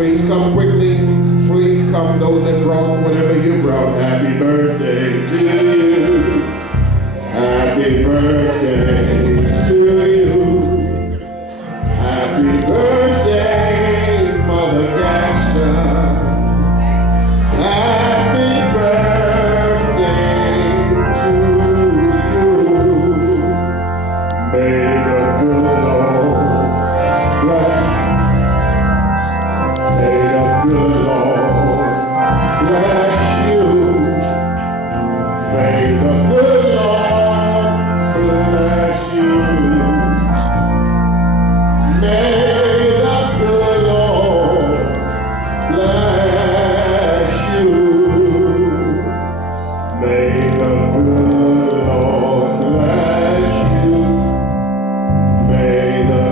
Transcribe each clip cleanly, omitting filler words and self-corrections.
Please come quickly. Please come, those that brought whatever you brought. Happy birthday to you. Happy birthday to you. Happy birthday, Mother Gaston. Happy birthday to you. May the good Lord bless. May the good Lord bless you. May the good Lord bless you. May the good Lord bless you. May the good Lord bless you. May the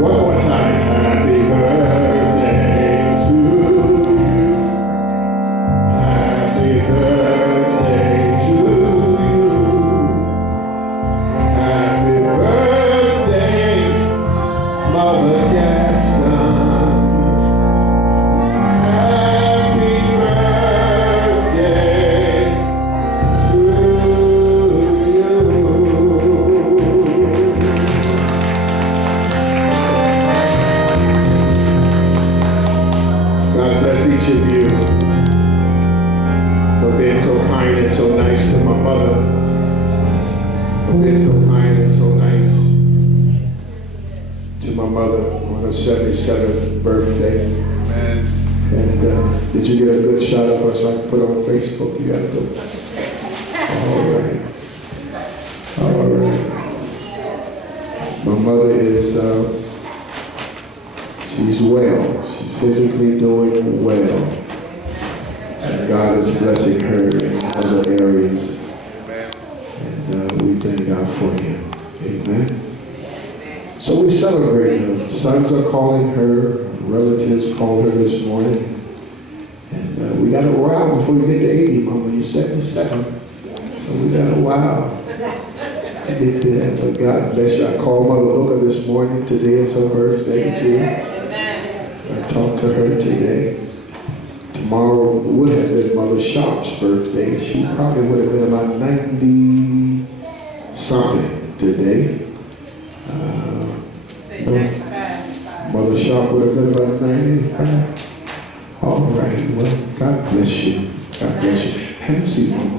one more time. Happy birthday to you. Happy birthday to you. Happy birthday, Mother Gaston. Happy birthday to you. God bless each of you for being so kind and so nice to my mother. For being so kind and so nice to my mother on her 77th birthday. Amen. And did you get a good shot of her so I can put it on Facebook? You got a good. All right. All right. My mother is, she's well. She's physically doing well. And God is blessing her in other areas. And we thank God for him. Amen. So we celebrate her. Sons are calling her. Relatives called her this morning. And we got a while before you get to 80, Mama. You're 77. So we got a while to get there. But God bless you. I called Mother Luca this morning. Today is her birthday too. I talked to her today. Tomorrow would have been Mother Sharp's birthday. She probably would have been about 90 something today. Mother Sharp would have been about 95. All right. Well, God bless you. God bless you. Have a seat, Mama.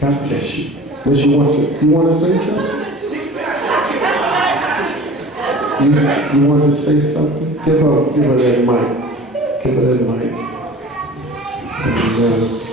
God bless you. What you want to say something? You want to say something? Give her that mic. Give her that mic. And,